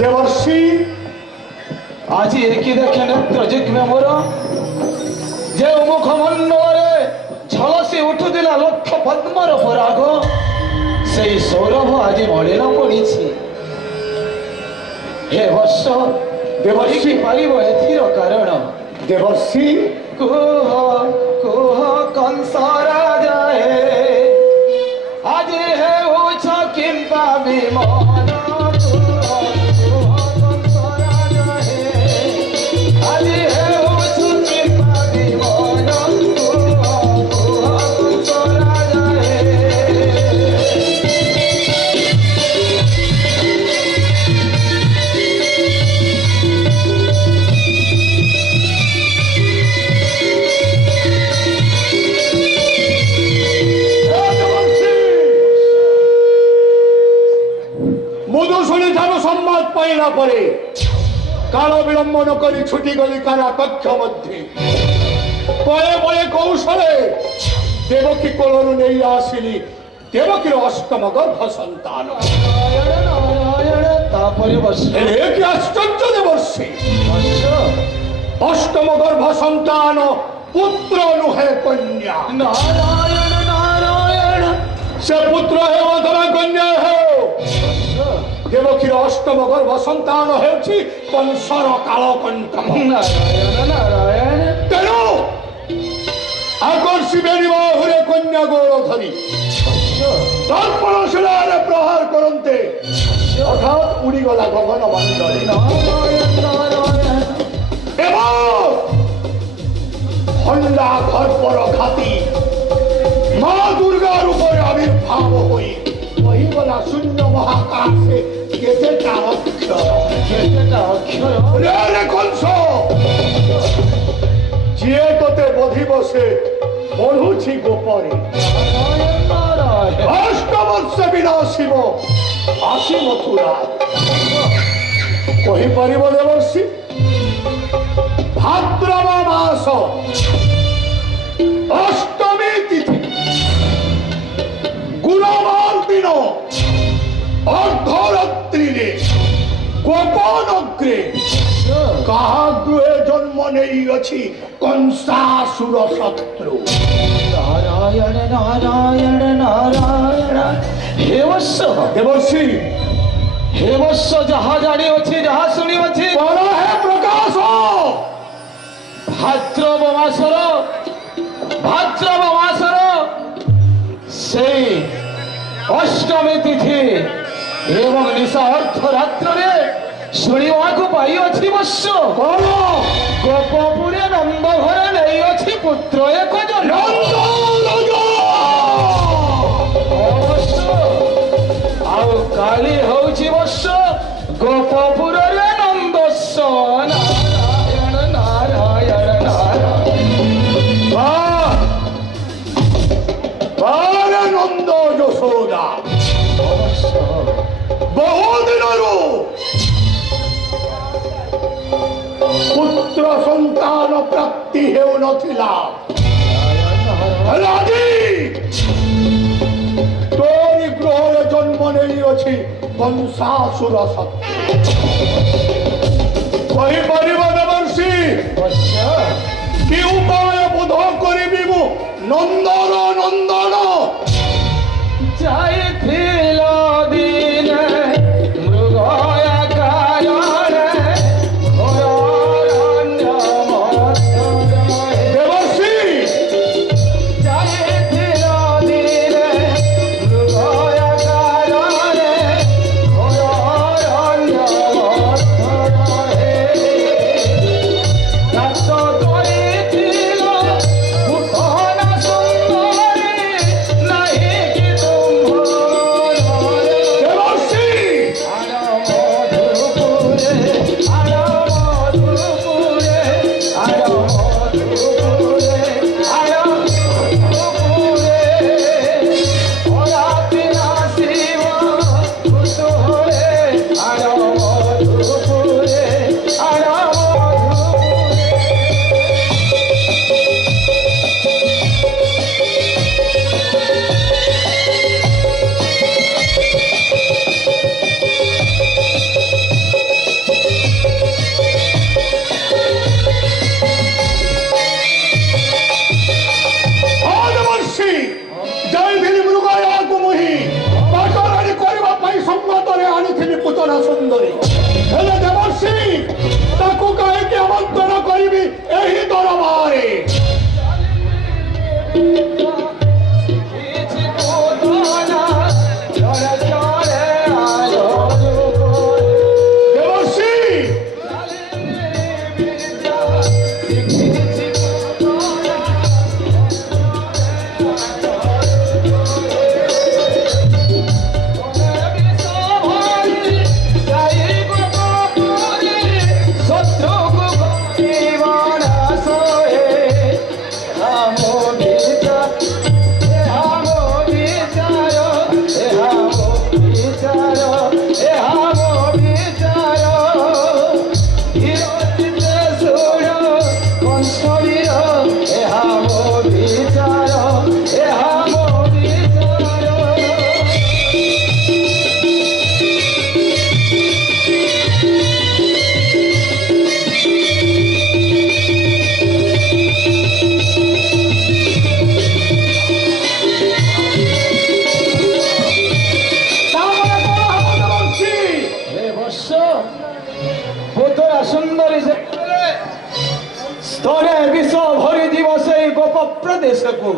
দেবর্ষি আজি একই দেখে নেত্র জিগ্মে মোর যে মুখমণ্ডলে ঝলসি উঠুলা লক্ষ পদ্মর পরাগ সেই সৌরভ আজি মলিন পড়িছি। হে বৎস দেবর্ষি পারিব এথির কারণ দেবর্ষি কুহ কুহ কংস রাজা হে আজি হেউছ কিম্বা বিমল পাইলা পরে কাল বিলম্ব নকরি ছুটি গলি কারা কক্ষ মধ্যে পরে পরে কৌশলে দেবকী কোলরু নেই আসিলি দেবকীর অষ্টম গর্ভ সন্তান। তারপরে কি আশ্চর্য দেবর্ষি, অষ্টম গর্ভ সন্তান পুত্র নুহে কন্যা। নারায়ণ নারায়ণ সে পুত্র হে অথবা কন্যা হেও দেবকীর অষ্টম গর্ভ সন্তান ହେଉଛି କଂସର କାଳକଣ୍ଟକ। নারায়ণ নারায়ণ ତେଣୁ আকর্ষিবেনি বাহুরে কন্যা গৌর ধরি তর্পণ শিলারে প্রহার করন্তে হঠাৎ উড়িগলা গগন মণ্ডলে এবং খণ্ডা খর্পর ঘাতি মা দুর্গার উপরে আবির্ভাব হই বহিগলা শূন্য মহাকাশে কেতেটা অক্ষর রে কংস ଯିଏ ତୋତେ ବୋଧି ବସେ ପଢୁଛି ଗୋପରେ ଅଷ୍ଟବର୍ଷ ବିନାଶିବ ଆସି ମଥୁରା। କହିପାରିବ ଦେବର୍ଷି ଭାଦ୍ରବ ମାସ ଅଷ୍ଟମୀ ତିଥି ଗୁରୁବାର ଦିନ ଅର୍ଦ୍ଧରାତ୍ରିରେ ଗୋପନଗ୍ରେ কাহা গৃহে জন্ম নেই অছি কংসাসুর শত্রু। নারায়ণ নারায়ণ নারায়ণ হে বৎস দেবর্ষি হে বৎস যাহা জানি অছি যাহা শুনি অছি বল হে প্রকাশ ভাদ্রব মাসর সেই অষ্টমী তিথি এবং নিশা অর্ধরাত্রে শুଣିବାକୁ ପାଇଅଛି ବତ୍ସ କଣ ଗୋପପୁରେ ନନ୍ଦ ଘରେ ନେଇଅଛି ପୁତ୍ର ଏକ ଜନ। ଆଉ କାଲି ହଉଛି ବତ୍ସ ଗୋପପୁରରେ ନନ୍ଦୋତ୍ସ। ନାରାୟଣ ନାରାୟଣ ନାରାୟଣ ନନ୍ଦ ଯଶୋଦା ବହୁ ଦିନରୁ ପୁତ୍ର ସନ୍ତାନ ପ୍ରାପ୍ତି ହେଉନଥିଲା। ଆଜି ତୋରି ଗୃହରେ ଜନ୍ମ ନେଇଅଛି କଂସାସୁର ଶତ୍ରୁ। କହିପାରିବ ଦେବର୍ଷି କି ଉପାୟ ବୋଧ କରିବି ମୁଁ ନନ୍ଦନ ନନ୍ଦନ ଯାଇଥିଲ ଦିନେ ମୃଗୟା କରିଥିଲି ପୁତନା ସୁନ୍ଦରୀ, ହେଲେ ଦେବର୍ଷି ତାକୁ କାହିଁକି ଆମନ୍ତ୍ରଣ କରିବି ଏହି ଦରବାରେ? स्तरे विष भरी दिवस गोप प्रदेश को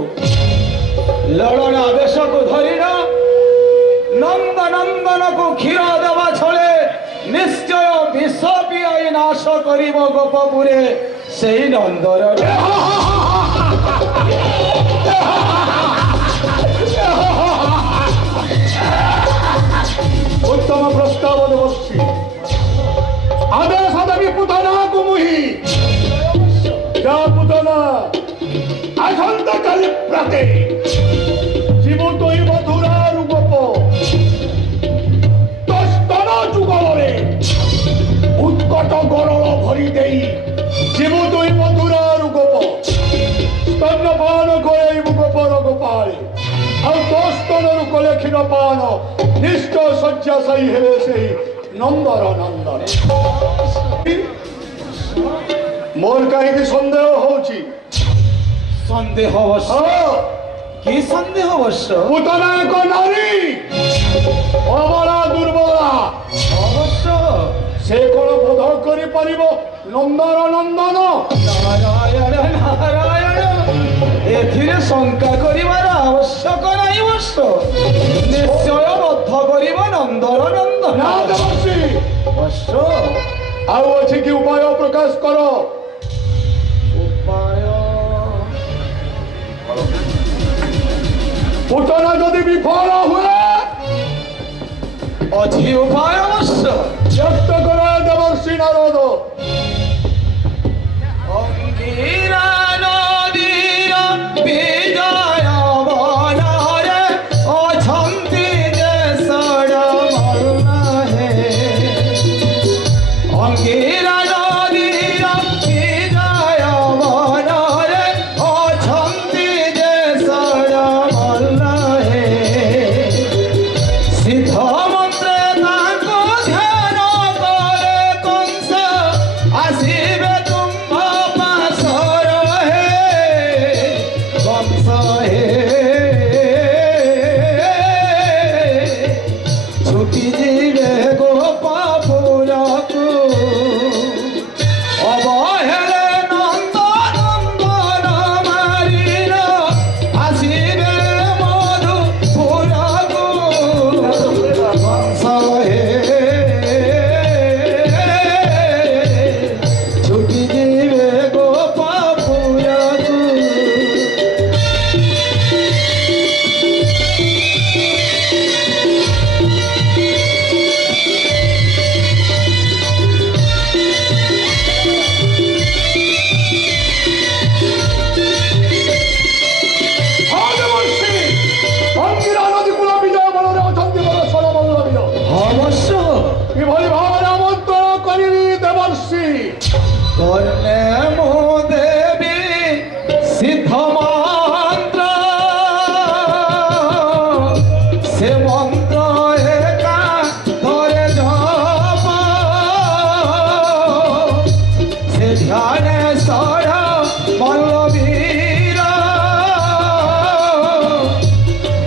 लड़ना देश को धरिन नंद नंदन को क्षीर देवा छले निश्चय विष पियाई नाश करिब गोपपुरे सेई नंदर। उत्तम प्रस्ताव देवर्षि, आदेश देवी पुतना को मुही যা পুতনা আসন্তকালী প্রাতে জীবতই মধুরার গোপ তস্তন যুগলরে উৎকট গরল ভরি দেই জীবতই মধুরার গোপ স্তন্যপান করে গোপর গোপালে ଆଉ ତୋସ୍ତନରୁ କଲେ କ୍ଷୀରପାନ ନିଶ୍ଚୟ ଶଯ୍ୟାଶାୟୀ ହେବେ ସେଇ ନନ୍ଦର ନନ୍ଦନ। ମୋର କାହିଁକି ସନ୍ଦେହ ହଉଛି? ସନ୍ଦେହ କି ସନ୍ଦେହ ବର୍ଷ? ପୁତନା ଏକ ନାରୀ, ଅବଳା ଦୁର୍ବଳା, ଅବଶ୍ୟ ସେ କଣ ବୋଧ କରିପାରିବ ନନ୍ଦର ନନ୍ଦନ? ନାରାୟଣ ନାରାୟଣ, ଏଥିରେ ଶଙ୍କା କରିବାର ଆବଶ୍ୟକ ନାହିଁ ବର୍ଷ। ନିଶ୍ଚୟ ବଦ୍ଧ କରିବ ନନ୍ଦର ନନ୍ଦନ। ନା ଦେବର୍ଷି, ବର୍ଷ ଆଉ ଅଛି କି ଉପାୟ ପ୍ରକାଶ କର? পুতনা যদি বিফল হুয়ে ଅଛି ଉପାୟ ବର୍ଷ। ବ୍ୟକ୍ତ କର ଦେବର୍ଷି ନାରଦ। ଅଙ୍ଗିରା ନଦୀର ବିଜୟ ବନରେ ଅଛନ୍ତି ଦେଶର ମରୁନାହେ। ଅଙ୍ଗିରା ନଦୀର ବିଜୟ ବନରେ ଅଛନ୍ତି ଦେଶର ମରୁନାହେ। ସିଦ୍ଧ ମନ୍ତ୍ର ତାଙ୍କୁ ଧ୍ୟାନ କରେ କଂସ ଆସିବେ ତୁମ୍ଭ ପାଶର ହେ କଂସ ହେ ଛୁଟି ଯିବେ ଗୋପପୁରକୁ ଅବହେଳେ ନନ୍ଦ ନନ୍ଦନ ମାରିର ଆସିବେ ମଧୁପୁରକୁ କଂସ ହେ ଛୁଟି ଯିବେ ଗୋପପୁରକୁ। ହଁ ଦେବର୍ଷି, ଅଙ୍ଗିରା ନଦୀ କୂଳ ବିଜୟ ବଳରେ ଅଛନ୍ତି ବଡ଼ ସ୍ୱର ବଲ୍ଲଭୀର। ଅବଶ୍ୟ କିଭଳି ଭାବରେ ଆମନ୍ତ୍ରଣ କରିବି ଦେବର୍ଷି? କର୍ଣ୍ଣେ ମୁଁ ଦେବି ସିଦ୍ଧ ମନ୍ତ୍ର, ସେ ମନ୍ତ୍ର ଏକା ଥରେ ଜପ, ସେ ଧ୍ୟାନେଶ୍ୱର ବଲ୍ଲଭୀର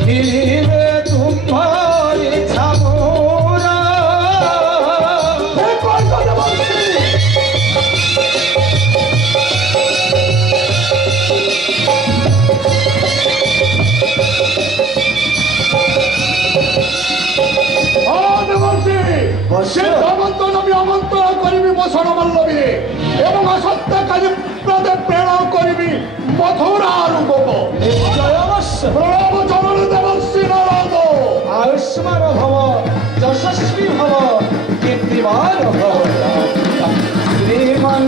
ମିଳିବେ ତୁମ୍ଭ ଇଚ୍ଛା ମୋର। বৎস সে আমন্ত্রণ আমি আমন্ত্রণ করিবি বসন বল্লভীরে এবং অসত্য কাজে প্রেরণ করিবি মথুরার গোপ নিশ্চয় অবশ্য প্রণব চরণ দেবশ্রী নারদ আয়ুষ্মান ভব যশস্বী ভব কীর্তিমান ভব শ্রীমান